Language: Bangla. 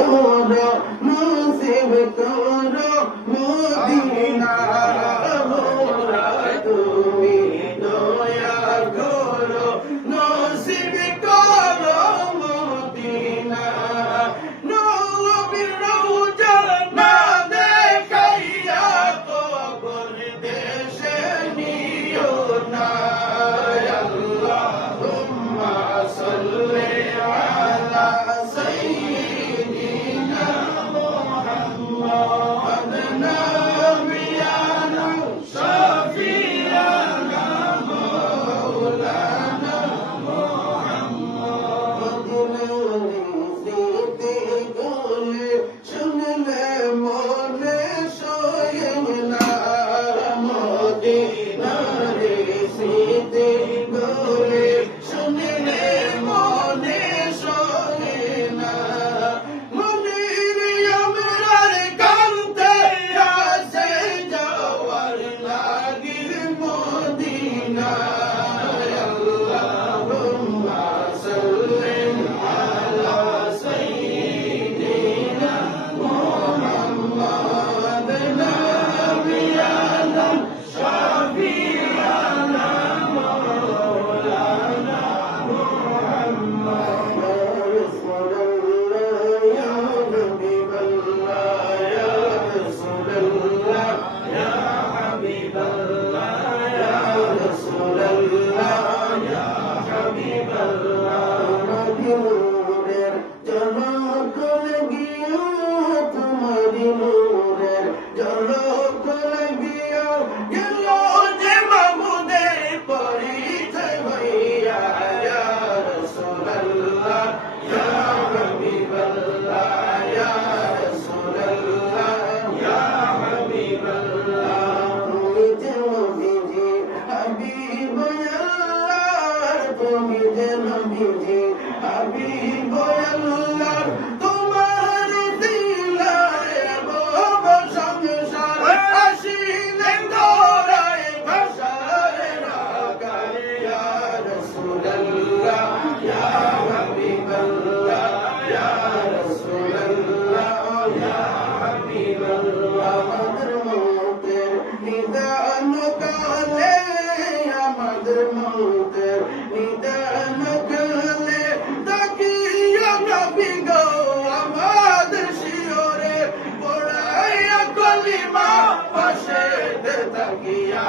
করো নসিব করো মদিনা মোরা তুমি দয়া করো নসিব করো মদিনা নবীর রওজা না দেখাইয়া কবর দেশে নিও না আল্লাহুম্মা সাল্লি আলা সাইয়্যিদিনা মুহাম্মদ নাবিয়ানা শাফিয়ানা মাওলানা শুনলে মনে সয়ে না মদিনারে স্মৃতি গুলি শুনলে মনে সয়ে না মনির আমরার কান্তে আসে যাওয়ার লাগি মদিনা আল্লাহুম্মা সাল্লি আলা সাইয়্যিদিনা মুহাম্মদ নাবিয়ানা শাফিয়ানা মাওলানা মুহাম্মদ ইয়া রাসূলুল্লাহ ইয়া হাবিবাল্লাহ ইয়া রাসূলুল্লাহ ইয়া হাবিবাল্লাহ ইয়া রাসূলুল্লাহ ইয়া হাবিবাল্লাহ নূরের ঝলক লাগিয়া তোমারি নূরের ঝলক লাগিয়া গেল যে মাহমুদের পরিচয় হইয়া ইয়া রাসূলুল্লাহ ইয়া হাবিবাল্লাহ ইয়া রাসূলুল্লাহ ইয়া হাবিবাল্লাহ তুমি যে নবীজি হাবিব আল্লাহ তুমি যে নবীজি হাবিব আল্লাহ তোমার দিলায় রব সংসার আসিলেন দৌড়ায় ভাষার রাগায় ইয়া রাসূলুল্লাহ ইয়া হাবিবাল্লাহ ইয়া রাসূলুল্লাহ ইয়া হাবিবাল্লাহ আমাদের মৌতের নিদান কালে আমাদের মৌতের নিদান কালে তাকিয়া নবী গো আমাদের শিওরে পড়াইয়া কলিমা পাশে তাকিয়া